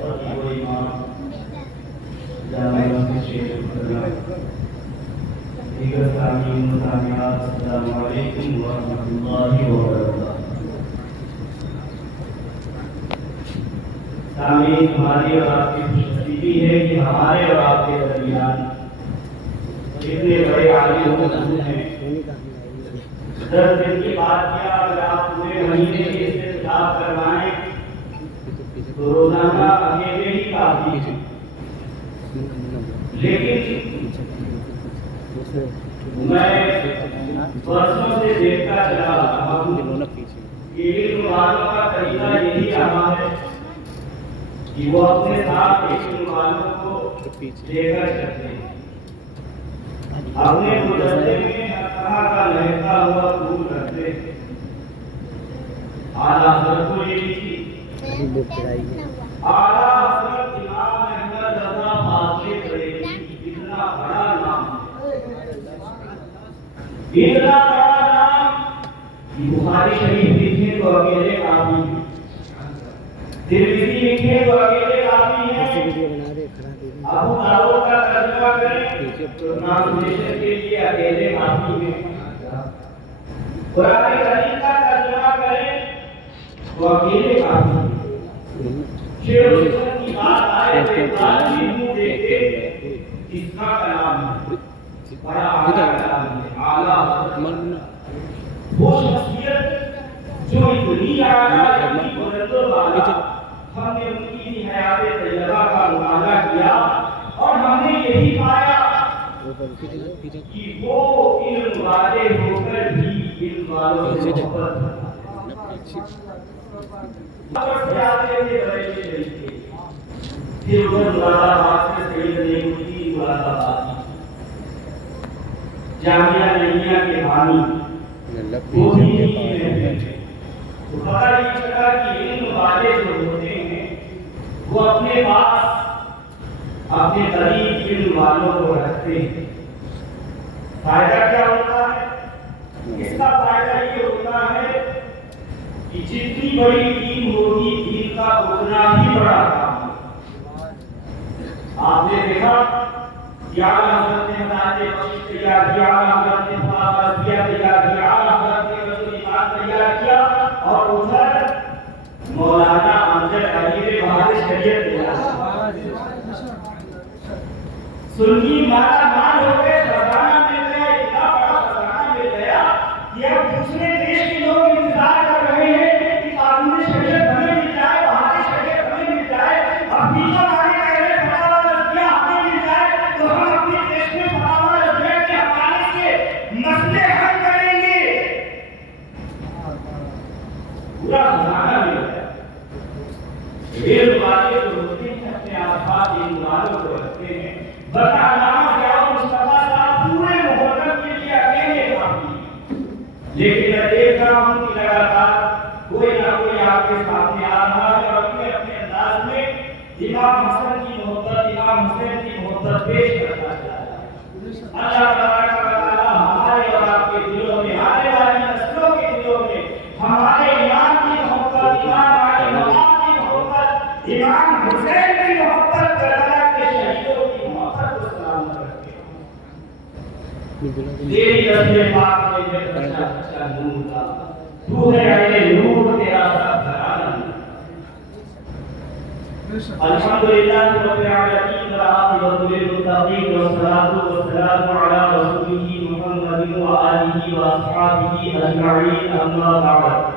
السلام علیکم ورحمۃ اللہ وبرکاتہ۔ سامعین، ہماری اور آپ کی خوش نصیبی ہے کہ ہمارے اور آپ کے درمیان اتنے بڑے عالم موجود ہیں۔ 10 دن کی بات کیا، اگر آپ پورے مہینے کے استعداد کروائیں تو روزانہ اکیلے ہی کافی ہے، لیکن میں برسوں سے دیکھتا چلا رہا ہوں کہ علم والوں کا طریقہ یہی رہا ہے کہ وہ اپنے ساتھ علم والوں کو لے کر چلتے ہیں، اپنے گزرنے میں ہر طرح کا لہتا ہوا پھول رکھتے ہیں۔ اعلیٰ حضرت کو یہ لکھی، اعلیٰ حضرت امام احمد رضا فاضل بریلوی اتنا بڑا نام، اتنا بڑا نام کہ بخاری شریف لکھے تو اکیلے کافی ہے، ترمذی لکھے تو اکیلے کافی ہے، ابو داؤد کا ترجمہ کریں تو ٹرانسلیشن کے لیے اکیلے کافی ہے، قرآن کریم کا ترجمہ کریں تو اکیلے کافی ہے۔ شیخ الاسلام کی بات آئے تو اقبال کی منہ دیکھتے اس کا کلام ہے، بڑا اعلیٰ کلام ہے، اعلیٰ وہ شخصیت جو اتنی اعلیٰ اتنی بلند و بالا، ہم نے ان کی حیات طیبہ کا مطالعہ کیا اور ہم نے یہی پایا کہ وہ علم والے ہو کر بھی علم والوں سے محبت پھر ادھر مراد آباد سے سعید نعمتی مراد آباد جامعہ نعیمیہ کے بانی وہ بھی تو پتہ یہ چلا کہ علم والے جو ہوتے ہیں وہ اپنے پاس اپنے قریب علم والوں کو رکھتے ہیں۔ فائدہ کیا ہوتا ہے؟ اس کا فائدہ یہ ہوتا ہے کہ جتنی بڑی ٹیم ہوگی دین کا اتنا ہی بڑا کام ہے۔ آپ نے دیکھا کہ اعلیٰ حضرت نے ہدایت بخش تیار کیا، اعلیٰ حضرت نے فاضلیہ تیار کیا، اعلیٰ حضرت نے رسولات تیار کیا، اور ادھر مولانا امجد علی نے بہار شریعت تیار کیا۔ سنی مالا مال ہو گئے، خزانہ مل گیا، اتنا بڑا خزانہ مل گیا کہ اب دوسرے دیش کے لوگ انتظار کر رہے ہیں کہ قانون شریعت ہمیں مل جائے، بہار شریعت ہمیں مل جائے۔ اب بیچا والے کہہ رہے ہیں فتاوی رضویہ ہمیں مل جائے تو ہم اپنے دیش میں فتاوی رضویہ کے حوالے سے مسئلے حل کریں گے۔ پورا خزانہ مل گیا۔ علم والے جو ہوتے ہیں اپنے آس پاس علم والوں کو رکھتے ہیں۔ بلکہ علامہ ضیاء المصطفیٰ صاحب پورے محرم کے لیے اکیلے کافی ہیں، لیکن میں دیکھ رہا ہوں کہ لگاتار کوئی نہ کوئی آپ کے سامنے آ رہا ہے اور اپنے اپنے انداز میں امام حسن کی محبت، امام حسین کی محبت پیش کرتا چلا جائے۔ اللہ تبارک و تعالیٰ ہمارے اور آپ کے دلوں میں، آنے والی نسلوں کے دلوں میں ہمارے امام کی محبت، امام علی مقام کی محبت، امام حسین کی محبت، کربلا کے شہیدوں کی محبت کو سلامت رکھے۔ تیری رسم پاک میں جب بچا بچا نور کا، تو ہے اہل نور، تیرا سب گھرانہ۔ الحمدللہ رب العالمین والعاقبۃ للمتقین والصلاۃ والسلام علی رسولہ محمد وآلہ واصحابہ اجمعین، اما بعد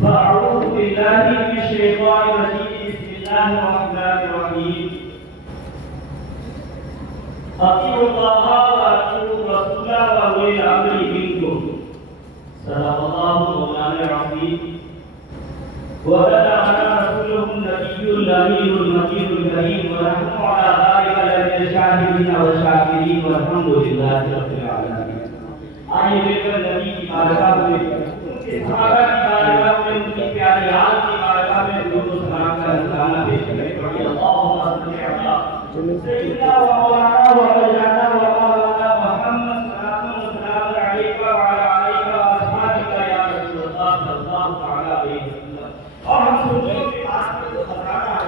فاعوذ باللہ من الشیطان الرجیم، بسم اللہ الرحمن الرحیم۔ اطیعوا اللہ واطیعوا الرسول واولی الامر منکم، صدق اللہ مولانا العظیم۔ وبلغنا رسوله النبي الامين المكين الكريم، ونحن على ذلك لمن الشاهدين والشاكرين، والحمد لله رب العالمين۔ آئیے مل کر نبی کی بارگاہ میں، ان کے صحابہ کی بارگاہ میں، ان کی پیاری آل کی بارگاہ میں درود و سلام کا نذرانہ پیش کریں۔ اللہم صل علی سیدنا و مولانا و مولانا و مولانا محمد، صلاۃ و سلام علیک وعلی آلک واصحابک یا رسول اللہ صلی اللہ تعالی علیہ وسلم۔ اور ہم سنوں کے پاس میں جو خزانہ ہے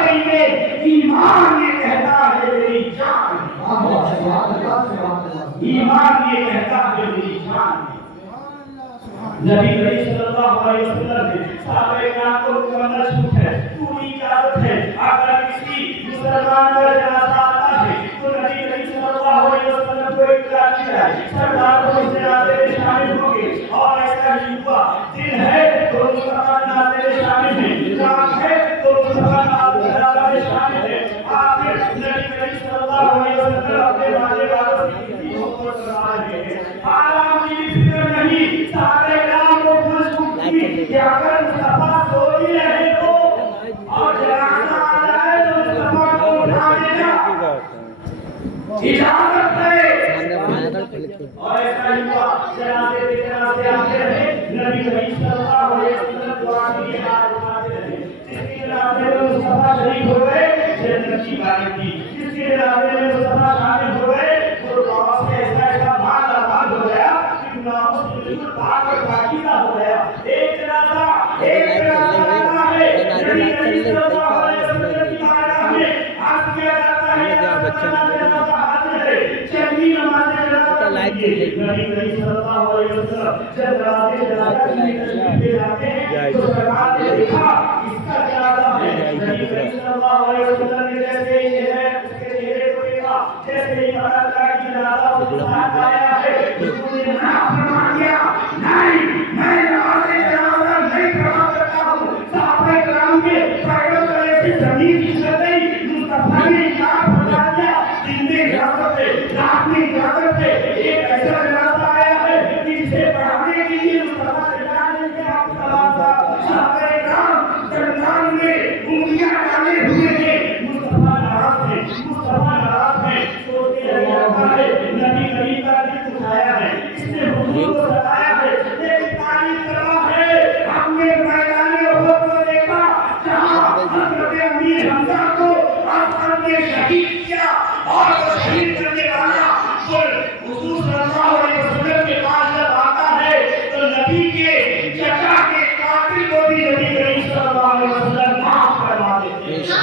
ہے. یہ ایمان یہ کہتا ہے میری جان. ایمان یہ کہتا ہے میری جان. نبی کریم صلی اللہ علیہ وسلم نے صحابہ کرام کو مکمل چھوٹ ہے, پوری اجازت ہے. اگر کسی مسلمان کا جنازہ آتا ہے تو نبی کریم صلی اللہ علیہ وسلم کو اطلاع کی جائے, سردار کو اس جنازے میں شامل ہوں گے. اور ایسا ہی ہوا. دن ہے تو مصطفیٰ جنازے میں شامل ہیں, رات ہے تو مصطفیٰ جنازے میں شامل ہیں. آخر نبی کریم صلی اللہ علیہ وسلم اپنے ماننے والوں سے کسی کو سنا رہے ہیں. آرام کی فکر نہیں. صحابہ کرام کو خوش ہوئی کہ اگر مصطفیٰ سو ہی رہے ہو اور جنازہ آ جائے تو مصطفیٰ کو اٹھا دینا, اجازت ہے. اور ایسا ہی ہوا. جنازے آتے رہے. نبی کریم صلی اللہ علیہ وسلم دعا کی ہاتھ اٹھاتے رہے. جس کے جنازے میں مصطفیٰ شریف ہو گئے جنت کی بارگاہ تھی. جس کے جنازے میں مصطفیٰ شامل ہو گئے وہ دعا سے ایسا بھاگ آباد ہو گیا کہ گناہوں سے بالکل پاک اور پاکیزہ ہو گیا. ایک جنازہ آتا ہے. نبی کریم صلی اللہ علیہ وسلم کی بارگاہ میں عرض کیا جاتا ہے جنازہ حاضر ہے, چندی نماز جنازہ نبی کریم صلی اللہ علیہ وسلم جب جنازہ کی تشریف لے جاتے ہیں تو سرکار نے دیکھا اس کا جنازہ ہے. نبی کریم صلی اللہ علیہ وسلم نے جیسے ہی اس کے چہرے کو دیکھا, جیسے ہی پتا چلا کہ جنازہ اس کے ساتھ آیا ہے, حضور نے منع فرما دیا, نہیں میں نماز جنازہ نہیں پڑھا سکتا ہوں. صحابہ کرام کے پیروں تلے سے زمین کھسک گئی. مصطفیٰ نے انکار فرما دیا, دن میں اجازت ہے, رات میں اجازت ہے. ایک ایسا جنازہ آیا ہے جسے پڑھانے کے لیے مصطفیٰ تیار نہیں تھے. آپ صحابہ کرام درمیان میں انگلیاں ڈالے ہوئے ہیں. مصطفیٰ ناراض ہے, مصطفیٰ ناراض ہے. سوچتے رہ جاتا ہے نبی کریم کا دل دکھایا ہے, اس نے حضور کو ستایا ہے. ایک تعریف کرا ہے ہم نے میدان احد کو دیکھا جہاں حضرت امیر حمزہ کو آسمان نے شہید کیا اور شہید کرنے والا حضور صلی اللہ علیہ وسلم کے پاس جب آتا ہے تو نبی کے چچا کے قاتل کو بھی نبی کریم صلی اللہ علیہ وسلم معاف کروا دیتے ہیں.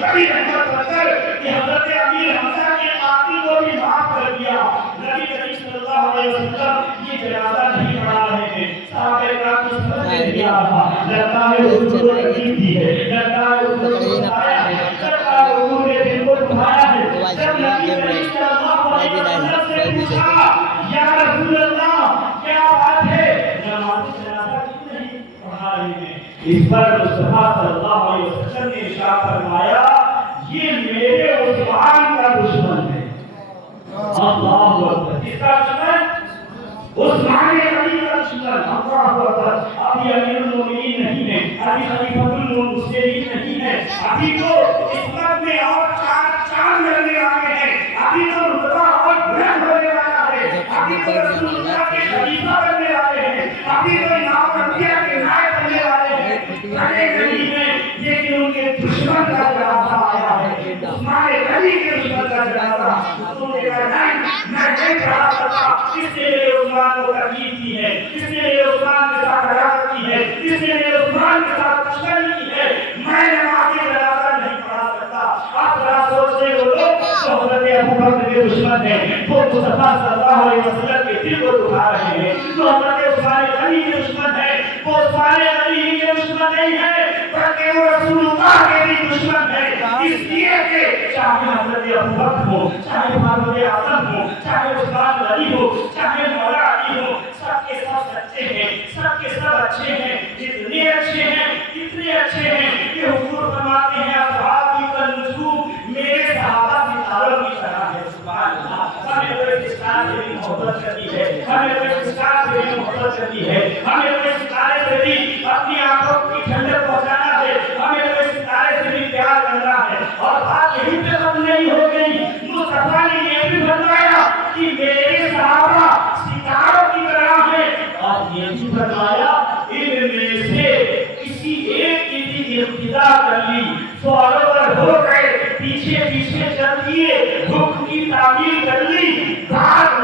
بڑی رحمت بن کر کہ حضرت امیر حمزہ کے قاتل کو بھی معاف کر دیا. نبی کریم صلی اللہ علیہ وسلم یہ جنازہ نہیں پڑھا رہے ہیں. صحابہ کرام کو سمجھ نہیں آ رہا, لگتا ہے حضور کو تکلیف دی ہے, لگتا ہے حضور کو ستایا ہے, لگتا ہے حضور نے دل کو دکھایا ہے. جب نبی کریم صلی اللہ علیہ وسلم سے پوچھا یا رسول اللہ کیا بات ہے, نماز جنازہ کیوں نہیں پڑھا رہے ہیں؟ اس پر مصطفیٰ صلی اللہ علیہ وسلم نے ارشاد فرمایا یہ میرے عثمان کا دشمن ہے. اللہ اکبر. کس کا دشمن؟ عثمان غنی کا دشمن. اللہ اکبر. ابھی امیر المومنین نہیں ہے, ابھی خلیفۃ المسلمین نہیں ہے, ابھی تو اسلام میں اور چاند لگنے والے ہیں, ابھی تو رتبہ اور بلند ہونے والا ہے, ابھی تو رسول اللہ کے خلیفہ بننے والے ہیں, ابھی تو امام انبیاء کے نائب بننے والے ہیں. بڑے غنی ہیں لیکن ان کے دشمن کا جنازہ آیا ہے. عثمان غنی کے دشمن کا جنازہ. انہوں نے کہا نہیں میں نہیں پڑھا سکتا, اس نے میرے عثمان کو تکلیف دی ہے, اس نے میرے عثمان کے ساتھ حیات کی ہے, اس نے میرے عثمان کے ساتھ دشمنی کی ہے, میں نماز جنازہ نہیں پڑھا سکتا. آپ ذرا سوچتے ہو لوگ تو حضرت ابوبکر کے دشمن ہیں, وہ مصطفیٰ صلی اللہ علیہ وسلم کے دل کو دکھا رہے ہیں. تو حضرت عثمان غنی کے دشمن ہیں, وہ عثمان غنی کے دشمن نہیں ہے بلکہ وہ رسول اللہ کے بھی دشمن ہے. اس لیے کہ چاہے حضرت ابوبکر ہو, چاہے فاروق اعظم ہو, چاہے عثمان غنی ہو, چاہے مولا علی ہو, سب کے سب سچے ہیں, سب کے سب اچھے ہیں. اتنے اچھے ہیں, اتنے اچھے ہیں کہ حضور فرماتے ہیں اصحابی کالنجوم, میرے صحابہ ستاروں کی طرح ہے. سبحان اللہ. ہمیں تو اس ستارے سے بھی محبت کرنی ہے, ہمیں تو اس ستارے سے بھی محبت کرنی ہے, ہمیں تو اس ستارے سے بھی اپنی آنکھوں کی ٹھنڈک پہنچانا ہے, ہمیں تو اس ستارے سے بھی پیار کرنا ہے. اور بات یہی پہ ختم نہیں ہو گئی, مصطفیٰ نے یہ بھی فرمایا کہ میرے صحابہ ستاروں کی طرح ہیں, اور یہ بھی فرمایا ان میں سے کسی ایک کی بھی ابتدا کر لی, فالوور ہو گئے, پیچھے پیچھے چل دیے, حکم کی تعمیل کر لی, بھاگ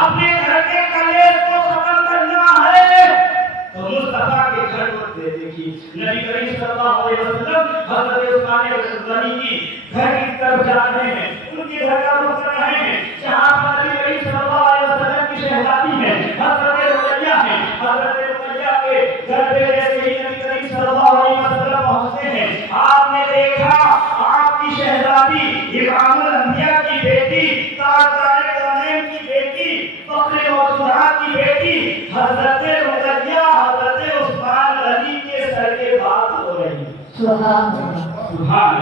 اپنے گھر کے کلیش کو ختم کرنا ہے تو مصطفیٰ کے گھر کو دیکھیے. نبی کریم صلی اللہ علیہ وسلم حضرت عثمان غنی کی گھر کی طرف جا رہے ہیں, ان کے گھر کا رخ کر رہے ہیں جہاں پر نبی کریم صلی اللہ علیہ وسلم کی شہزادی ہے حضرت رقیہ ہے. حضرت رقیہ کے گھر پہ جیسے ہی نبی کریم صلی اللہ علیہ وسلم پہنچتے ہیں, آپ نے دیکھا آپ کی شہزادی امام الانبیاء کی بیٹی, تاجدار کونین کی بیٹی, فخر موجودات کی بیٹی حضرت رقیہ حضرت عثمان غنی کے سر کے بال دھو رہی ہے. سبحان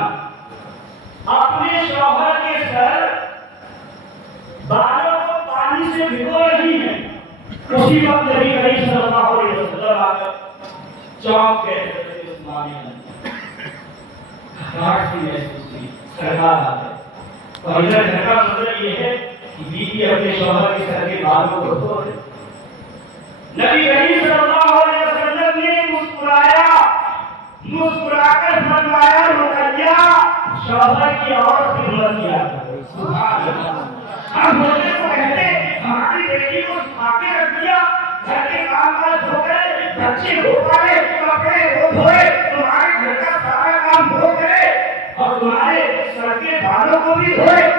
اپنے شوہر کے سر بالوں کو پانی سے بھگو رہی ہے. اسی وقت نبی کریم صلی اللہ علیہ وسلم آ کر چونک گئے. حضرت عثمان غنی گھبراہٹ سی محسوس کی, سرکار آ گئے. اور ادھر گھر کا منظر یہ ہے کہ بیوی اپنے شوہر کے سر کے بالوں کو دھو رہی. نبی کریم صلی اللہ علیہ وسلم نے مسکرا کر فرمایا رقیہ شوہر کی اور خدمت کیا کرو. سبحان اللہ. ہم ہوتے تو کہتے ہماری بیٹی کو سکھا کے رکھ دیا, گھر کے کام کاج ہو گئے, بچے ہو پائے, کپڑے ہو دھوئے, تمہارے گھر کا سارا کام ہو گئے اور تمہارے سر کے بالوں کو بھی دھوئے.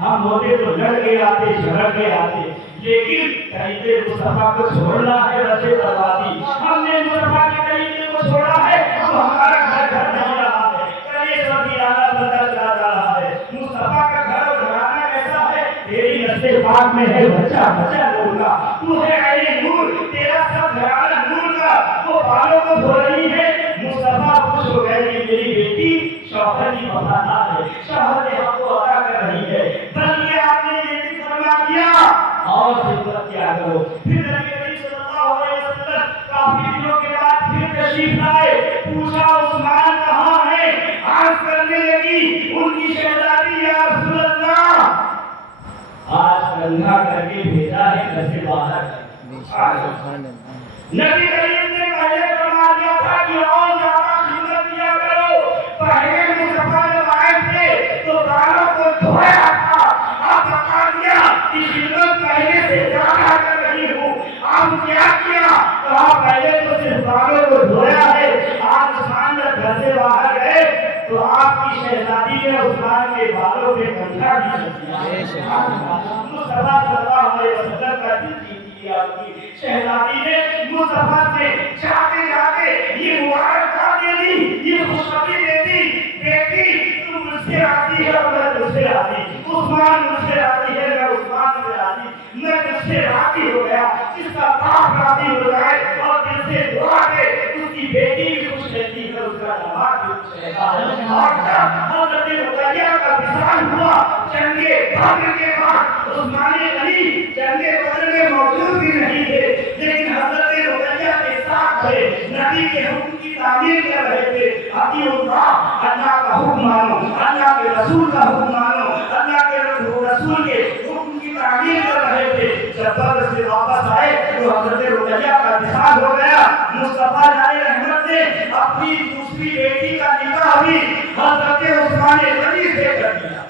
ہم ہوتے تو لڑ کے آتے, جھگڑ کے آتے, لیکن طریقے مصطفیٰ کو چھوڑنا ہے رسے بربادی. ہم نے مصطفیٰ کے طریقے کو چھوڑا ہے تو ہمارا گھر گھر نہیں رہا ہے, کلے سب ویرانہ بنتا چلا جا رہا ہے. مصطفیٰ کا گھر اور گھرانہ کیسا ہے؟ تیری نسل پاک میں ہے بچہ بچہ نور کا, تو ہے اے نور, تیرا سب گھرانہ نور کا. وہ بالوں کو دھو رہی ہے. مصطفیٰ خوش ہو گئے کہ میری بیٹی شوہر کی وفادار ہے, شوہر کے حق کو ادا کر رہی ہے. بلکہ آپ نے یہ بھی فرما دیا اور خدمت کیا کرو. پھر نبی کریم صلی اللہ علیہ وسلم کافی دنوں کے بعد پھر تشریف لائے. پوچھا عثمان کہاں ہے؟ عرض کرنے لگی ان کی شہزادی یا رسول اللہ آج کندھا کر کے بھیجا ہے گھر سے باہر. نبی کریم نے پہلے فرما دیا تھا کہ اور زیادہ خدمت کیا کرو. پہلے مصطفیٰ جب آئے تھے تو بالوں کو دھویا تھا, اب بتا دیا کہ خدمت پہلے سے زیادہ کر رہی ہوں. اب کیا کیا؟ کہا پہلے تو صرف بالوں کو دھویا ہے, آج عثمان جب گھر سے باہر گئے تو آپ کی شہزادی نے عثمان کے بالوں پہ کنگھا بھی کر دیا. مصطفیٰ صلی اللہ علیہ وسلم کا دل جیت لیا. آپ کی شہزادی نے مصطفیٰ سے جاتے جاتے یہ مبارکباد دے دی, یہ خوشخبری دے دی, بیٹی تم مجھ سے راضی ہے اور میں تجھ سے راضی, عثمان مجھ سے راضی ہے میں عثمان سے راضی, میں تجھ سے راضی ہو گیا. جس کا باپ راضی ہو جائے اور دل سے دعا دے اس کی بیٹی بھی خوش رہتی ہے, اس کا دماغ بھی خوش رہتا ہے. اور جب حضرت رقیہ کا وصال ہوا جنگ بدر کے بعد, عثمان غنی جنگ بدر میں موجود بھی نہیں تھے لیکن حضرت رقیہ کے ساتھ تھے, نبی کے حکم کی تعمیر کر رہے تھے. اطیعوا اللہ, اللہ کا حکم مانو, اللہ کے رسول کا حکم مانو, اللہ کے رسول کے حکم کی تعمیر کر رہے تھے. جب بدر سے واپس آئے تو حضرت رقیہ کا وصال ہو گیا. مصطفیٰ جان رحمت نے اپنی دوسری بیٹی کا نکاح بھی حضرت عثمان غنی سے کر دیا.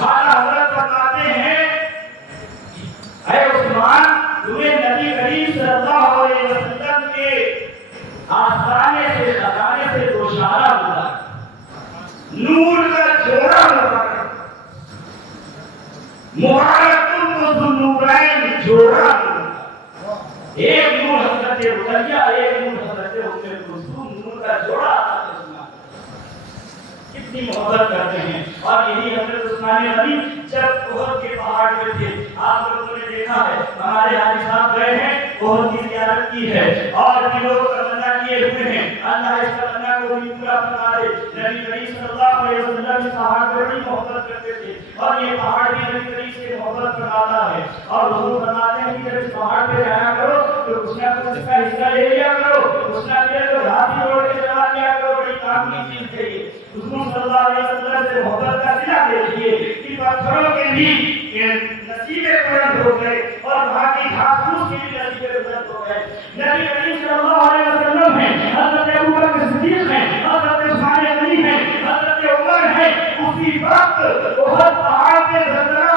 حضرت بتاتے ہیں اے عثمان, تمہیں نبی کریم صلی اللہ علیہ وسلم کے آستانے سے خزانے سے دوشارہ ہوا, نور کا جوڑا مبارک, مبارک النورین جوڑا. ایک نور حضرت رقیہ, ایک نور حضرت ام کلثوم, نور کا جوڑا. کتنی محبت کرتے ہیں. اور یہی حضرت عثمان غنی جب احد کے پہاڑ پہ تھے, آپ لوگوں نے دیکھا ہے, ہمارے حاجی صاحب گئے ہیں, احد کی زیارت کی ہے اور بھی لوگ تمنا کیے ہوئے ہیں, اللہ اس تمنا کو بھی پورا فرما دے. نبی کریم صلی اللہ علیہ وسلم اس پہاڑ پر بڑی محبت کرتے تھے اور یہ پہاڑ بھی نبی کریم سے محبت فرماتا ہے. اور حضور فرماتے ہیں کہ جب اس پہاڑ پہ جایا کرو تو کچھ نہ کچھ اس کا حصہ لے لیا کرو, کچھ نہ تو ہاتھی روڑ کے چلا لیا کرو, بڑی کام کی چیز ہے یہ. حضور صلی اللہ علیہ وسلم سے محبت کا صلہ دیکھیے کہ پتھروں کے بھی نصیبے بلند ہو گئے اور وہاں کی گھاس پھوس کے بھی نصیبے بلند ہو گئے. نبی کریم صلی اللہ علیہ وسلم ہیں, حضرت ابوبکر صدیق ہیں, حضرت عثمان غنی ہیں, حضرت عمر ہیں. اسی وقت احد پہاڑ پہ زلزلہ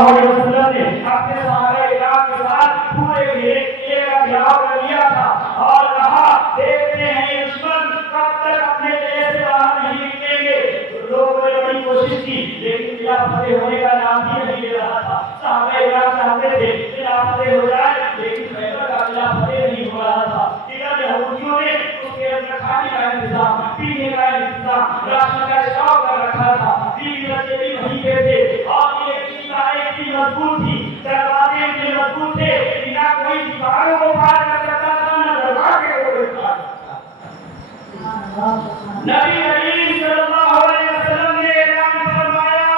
اللہ علیہ وسلم نے اپنے صحابہ کرام کے ساتھ پورے قلعے کا گھیراؤ کر لیا تھا اور کہا دیکھتے ہیں یہ دشمن کب تک اپنے قلعے سے باہر نہیں نکلیں گے. لوگوں نے بڑی کوشش کی لیکن قلعہ فتح ہونے کا نام ہی نہیں لے رہا تھا. صحابہ کرام چاہتے تھے قلعہ فتح ہو جائے لیکن خیبر کا قلعہ فتح نہیں ہو رہا تھا. ادھر یہودیوں نے اس کے اندر کھانے کا انتظام، پینے کا انتظام، راشن کا اسٹاک کر رکھا تھا. بیوی بچے بھی وہیں پہ تھے اور یہ قلعہ اتنی مضبوط تھی، دروازے اتنے مضبوط تھے کہ نہ کوئی دیواروں کو پار کر سکتا تھا نہ دروازے کو پار کر سکتا تھا. نبی کریم صلی اللہ علیہ وسلم نے اعلان فرمایا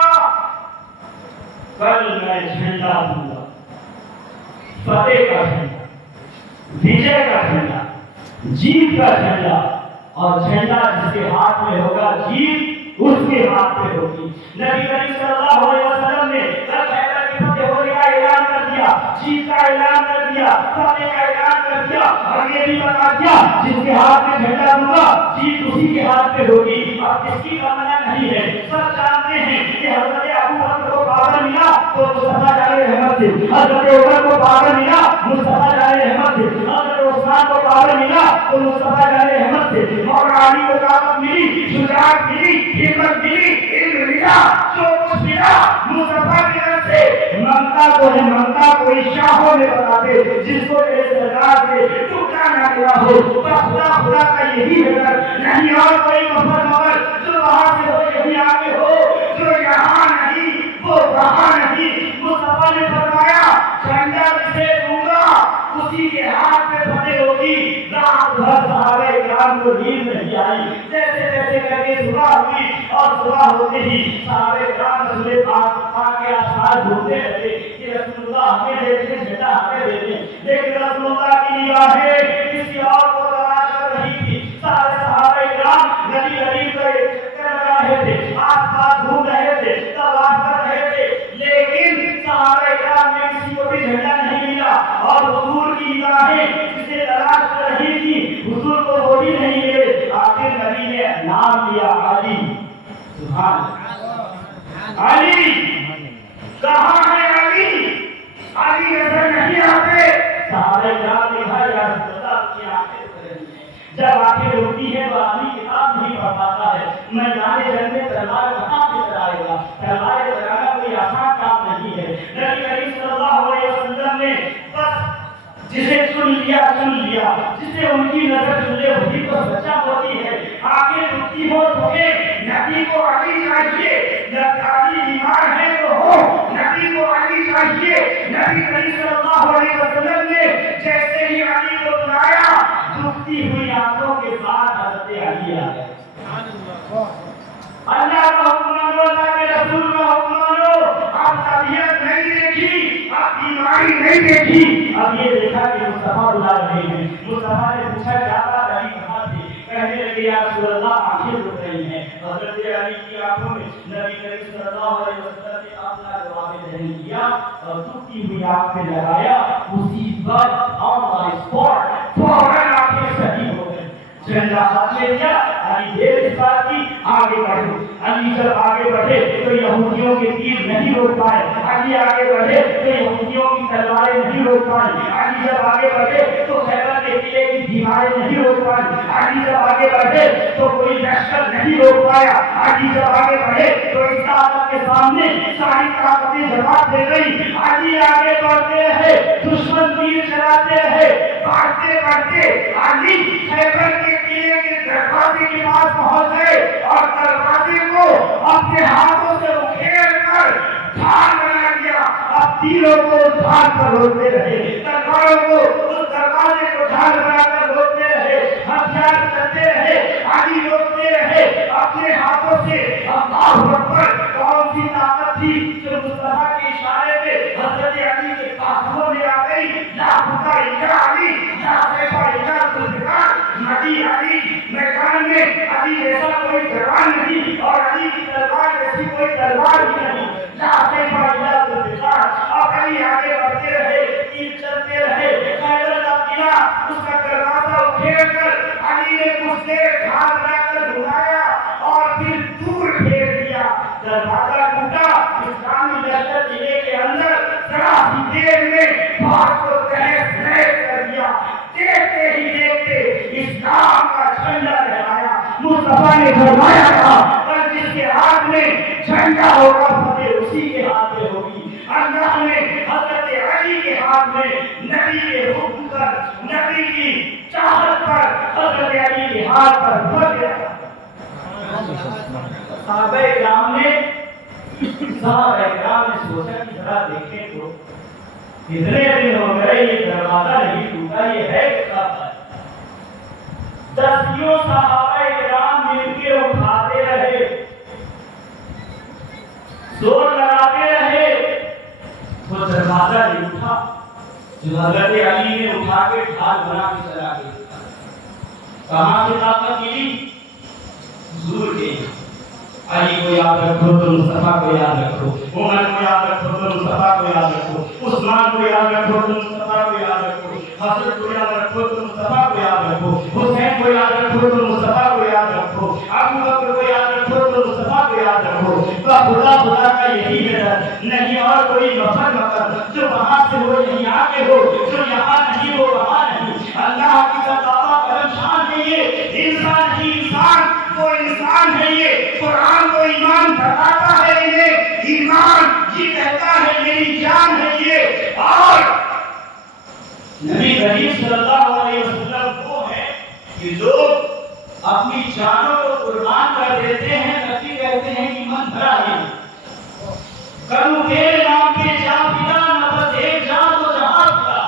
کل میں جھنڈا دوں گا، فتح کا جھنڈا، وجے کا جھنڈا، جیت کا جھنڈا، اور جھنڈا جس کے ہاتھ میں ہوگا جیت اس کے ہاتھ پہ ہوگی. نبی کریم صلی اللہ علیہ وسلم نے خیبر کی فتح ہونے کا اعلان کر دیا، جیت کا اعلان کر دیا، فتح کا اعلان کر دیا اور یہ بھی بتا دیا جس کے ہاتھ میں جھنڈا دوں گا جیت اسی کے ہاتھ پہ ہوگی. اب کس کی تمنا نہیں ہے؟ سب جانتے ہیں کہ حضرت ابو بکر کو پاور ملا تو مصطفیٰ علیہ رحمت سے، حضرت عمر کو پاور ملا مصطفیٰ علیہ رحمت سے، حضرت عثمان کو پاور ملا تو مصطفیٰ علیہ رحمت سے، اور علی کو طاقت ملی، شجاعت ملی، ہمت ملی، علم ملا، جو کچھ ملا مصطفیٰ کی طرف سے. منگتا کو ہے، منگتا کوئی شاہوں میں بتا دے جس کو میرے سرکار سے ٹکڑا نہ ملا ہو. خدا خدا کا یہی ہے، نہیں اور کوئی مفر مگر جو وہاں سے ہو یہی آگے ہو، جو یہاں نہیں وہ وہاں نہیں. مصطفیٰ نے فرمایا جھنڈا جسے دوں گا اسی کے ہاتھ میں فتح ہوگی. رات بھر صحابہ کرام کو نیند نہیں آئی، جیسے جیسے کر کے صبح ہوئی اور صبح ہوتے ہی صحابہ کرام رسول پاک کے آسپاس ڈھونڈتے رہے کہ رسول اللہ ہمیں دے دیں، جھنڈا ہمیں دے دیں. لیکن رسول اللہ کی نگاہیں کسی اور کو تلاش کر رہی تھی. سارے صحابہ کرام نبی کریم کا چکر لگا رہے تھے، آس پاس گھوم رہے تھے، تلاش کر رہے تھے، لیکن صحابہ کرام میں کسی کو بھی جھنڈا نہیں ملا. اور حضور کی نگاہیں جسے تلاش کر رہی تھی حضور کو وہ بھی نہیں ملے. آخر نبی نے نام لیا علی. سبحان علی. کہاں ہے علی؟ علی نظر نہیں آتے. صحابہ کرام نے کہا یا رسول اللہ کی آنکھیں رک رہی ہیں. جب آنکھیں روتی ہیں تو آدمی کتاب نہیں پڑھ پاتا ہے. میں جانے جنگ میں تلوار کہاں سے چلائے گا؟ تلوار چلانا کوئی آسان کام نہیں ہے. نبی کریم صلی اللہ علیہ وسلم نے بس جسے چن لیا، جسے ان کی نظر چلے وہی تو سچا ہوتی ہے. آنکھیں رکتی ہو تو نبی کو علی چاہیے. علی بیمار ہے تو ہو، نبی کو علی چاہیے. نبی کریم صلی اللہ علیہ وسلم نے جیسے ہی علی کو بلایا دکھتی ہوئی آنکھوں کے ساتھ حضرت علی آ گئے. اللہ کا حکم مانو، اللہ کے رسول کا حکم مانو. اب طبیعت نہیں دیکھی، اب بیماری نہیں دیکھی، اب یہ دیکھا کہ مصطفیٰ بلا رہے ہیں. مصطفیٰ نے پوچھا کیا بات علی کہاں تھی؟ کہنے لگے یا رسول اللہ آنکھیں رک رہی ہیں. حضرت علی کی آنکھوں میں نبی کریم صلی اللہ علیہ وسلم نے اپنا جواب ذہن کیا اور دکھتی ہوئی آنکھ میں لگایا. اسی وقت آن دی اسپاٹ فوراً آنکھیں صحیح ہو گئی. جھنڈا ہاتھ میں لیا، علی دیر اس بات کی آگے بڑھو. علی جب آگے بڑھے تو یہودیوں کے تیر نہیں روک پائے. علی آگے بڑھے تو یہودیوں کی تلواریں نہیں روک پائیں. علی جب آگے بڑھے تو خیبر کے قلعے کی دیواریں نہیں روک پائیں. علی جب آگے بڑھے تو کوئی لشکر نہیں روک پایا. علی جب آگے بڑھے تو اس طاقت کے سامنے ساری طاقتیں جمع دے گئی. علی آگے بڑھتے رہے، دشمن تیر چلاتے رہے، بڑھتے بڑھتے علی خیبر کے قلعے کے دروازے کے پاس پہنچ گئے اور دروازے کو اپنے ہاتھوں سے اکھیڑ کر ڈھال بنا دیا. اب تیروں کو ڈھال پر روکتے رہے، تلواروں کو اس دروازے کو ڈھال بنا کر روکتے رہے، ہتھیار چلتے رہے. علی روکتے رہے اپنے ہاتھوں سے. اللہ اکبر. کون سی طاقت تھی جو مصطفیٰ کے اشارے پہ حضرت علی کے قافلوں میں آ گئی؟ لا خدا الا علی، لا سیف الا ذوالفقار. نبی علی میدان میں علی جیسا کوئی جوان نہیں اور علی کی تلوار جیسی کوئی تلوار بھی نہیں. لا سیف الا ذوالفقار. اب علی آگے بڑھتے رہے، تیر چلتے رہے. خیبر کا قلعہ اس کا دروازہ اکھیڑ کر علی نے کچھ دیر ڈھال بنا کر گھمایا اور پھر دور پھیر دیا. دروازہ ٹوٹا، سی دیر میں بات کو تہس نہس کر دیا. دیکھتے ہی دیکھتے اسلام کا جھنڈا لہرایا. مصطفیٰ نے فرمایا تھا پر جس کے ہاتھ میں جھنڈا ہوگا فتح اسی کے ہاتھ میں ہوگی. اللہ نے حضرت علی کے ہاتھ میں نبی کے حکم پر, نبی کی چاہت پر حضرت علی کے ہاتھ پر فتح. صحابہ کرام نے سوچا کہ ذرا دیکھیں تو کتنے دن ہو گئے یہ دروازہ نہیں ٹوٹا, یہ ہے کیا بات. دسیوں صحابہ کرام مل کے اٹھاتے رہے, زور لگاتے رہے, وہ دروازہ نہیں اٹھا. جو حضرت علی نے اٹھا کے ڈھال بنا کے چلا گیا. کہاں سے طاقت ملی؟ حضور کے. علی کو یاد رکھو تو مصطفیٰ کو یاد رکھو, عمر کو یاد رکھو تو مصطفیٰ کو یاد رکھو, عثمان کو یاد رکھو تو مصطفیٰ کو یاد رکھو, حسن کو یاد رکھو تو مصطفیٰ کو یاد رکھو, حسین کو یاد رکھو تو مصطفیٰ کو یاد رکھو, ابو بکر کو یاد رکھو تو مصطفیٰ کو یاد رکھو. خدا کا یہی ہے, نہیں اور کوئی نفر مکر. جو وہاں سے ہو یہیں آگے ہو, جو یہاں نہیں ہو وہاں نہیں. اللہ کی ذات کرم شان ہے یہ, انسان ہی انسان, وہ انسان ہے یہ. قرآن کو ایمان بتاتا ہے انہیں, ایمان یہ کہتا ہے میری جان ہے یہ. اور نبی کریم صلی اللہ علیہ وسلم وہ ہے کہ لوگ اپنی جانوں کو قربان کر دیتے ہیں. نبی کہتے ہیں ایمان بھرا ہے. کروں تیرے نام پہ جا پتا, نہ بس ایک جان تو جہاں پتا.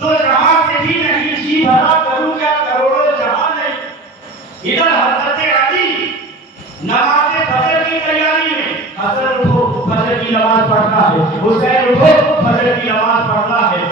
دو جہاں سے بھی نہیں جی بھرا, کروں کیا کروڑوں جہاں نہیں. ادھر حضرت علی نماز فجر کی تیاری میں, حسن اٹھو فجر کی نماز پڑھنا ہے, حسین اٹھو فجر کی نماز پڑھنا ہے.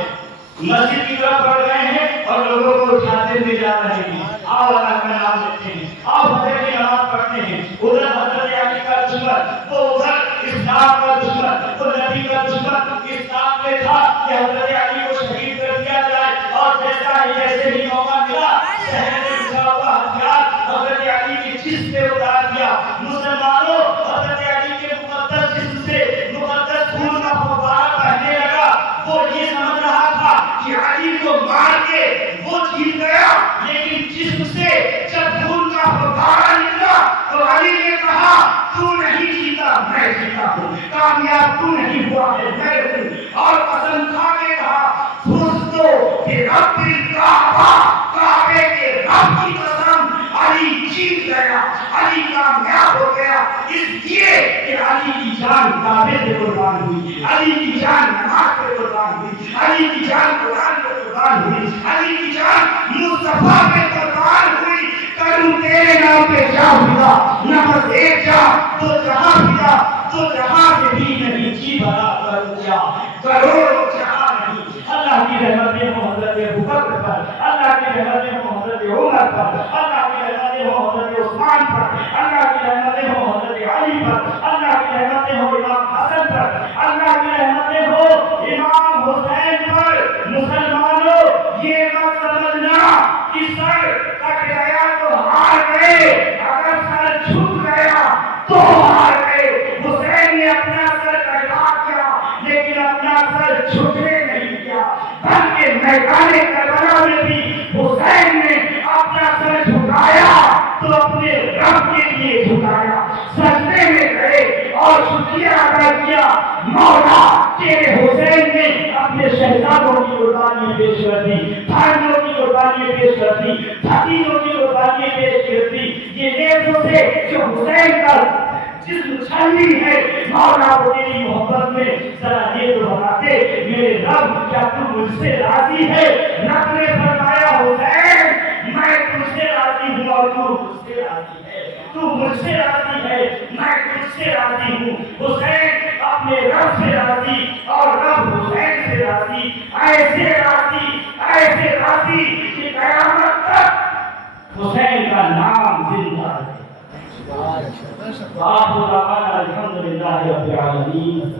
مسجد کی طرف بڑھ گئے ہیں اور لوگوں کو اٹھاتے ہوئے جا رہے ہیں. آؤ اللہ کا نام لیتے ہیں, آؤ فجر کی نماز پڑھتے ہیں. ادھر حضرت علی کا دشمن, وہ ادھر اسلام کا دشمن, وہ نبی کا دشمن. اسلام میں تھا کہ حضرت علی کو شہید کر دیا جائے, اور جیسے ہی موقع ملا شہر میں اٹھا ہوا ہتھیار حضرت علی کے جسم پہ اتار دیا. مسلمانوں, حضرت علی کے مقدس جسم سے مقدس خون کا فوارہ بہنے لگا. وہ یہ سمجھ رہا تھا کہ علی کو مار کے وہ جیت گیا, لیکن جسم سے جب خون کا فوارہ نکلا تو علی نے کہا تو نہیں جیتا, میں جیتا ہوں. کامیاب تو نہیں ہوا ہے, میں ہوں. اور قسم کھا کے کہا فزتو برب الکعبہ, کعبے کے رب کی قسم, علی جیت گیا, علی کامیاب ہو گیا. اس لیے کہ علی کی جان کعبے پہ قربان ہوئی, علی کی جان نماز پہ قربان ہوئی, علی کی جان قرآن پہ قربان ہوئی, علی کی جان مصطفیٰ پہ قربان ہوئی. کروں تیرے نام پہ جا پتا, نہ بس ایک جا تو جہاں پتا, تو جہاں سے بھی نہیں جی بھرا کروں کیا کروڑوں جہاں نہیں. اللہ کی رحمتیں ہوں حضرت ابوبکر پر, اللہ کی رحمتیں ہوں حضرت عمر پر, اللہ کی رحمتیں ہوں حضرت عثمان پر, اللہ کی رحمتیں ہوں حضرت علی پر, اللہ کی رحمتیں ہوں امام حسن پر, اللہ کی رحمتیں ہوں امام حسین پر. مسلمانوں, یہ مت سمجھنا کہ سر کٹ گیا تو ہار گئے, اگر سر جھک گیا تو ہار گئے. حسین نے اپنا سر کٹوا دیا لیکن اپنا سر جھکنے نہیں دیا, بلکہ میدان کربلا میں بھی حسین نے اپنا سر جھکایا تو اپنے رب کے لیے جھکایا. سجدے میں گئے اور شکریہ ادا کیا, مولا تیرے حسین نے اپنے شہزادوں کی قربانی پیش کر دی, بھائیوں کی قربانی پیش کر دی, بھتیجوں کی قربانی پیش کر دی. یہ نیزوں سے جو حسین کا جسم چھلنی ہے, مولا وہ تیری محبت میں ذرا یہ تو بتاتے میرے رب کیا تو مجھ سے راضی ہے. رب نے فرمایا حسین میں تجھ سے راضی ہوں اور تو مجھ سے راضی ہے, تو مجھ سے راضی ہے, میں تجھ سے راضی ہوں. حسین اپنے رب سے راضی اور رب حسین سے راضی, ایسے راضی کہ قیامت تک حسین کا نام زندہ ہے. وآخر دعوانا الحمد للہ رب العالمین.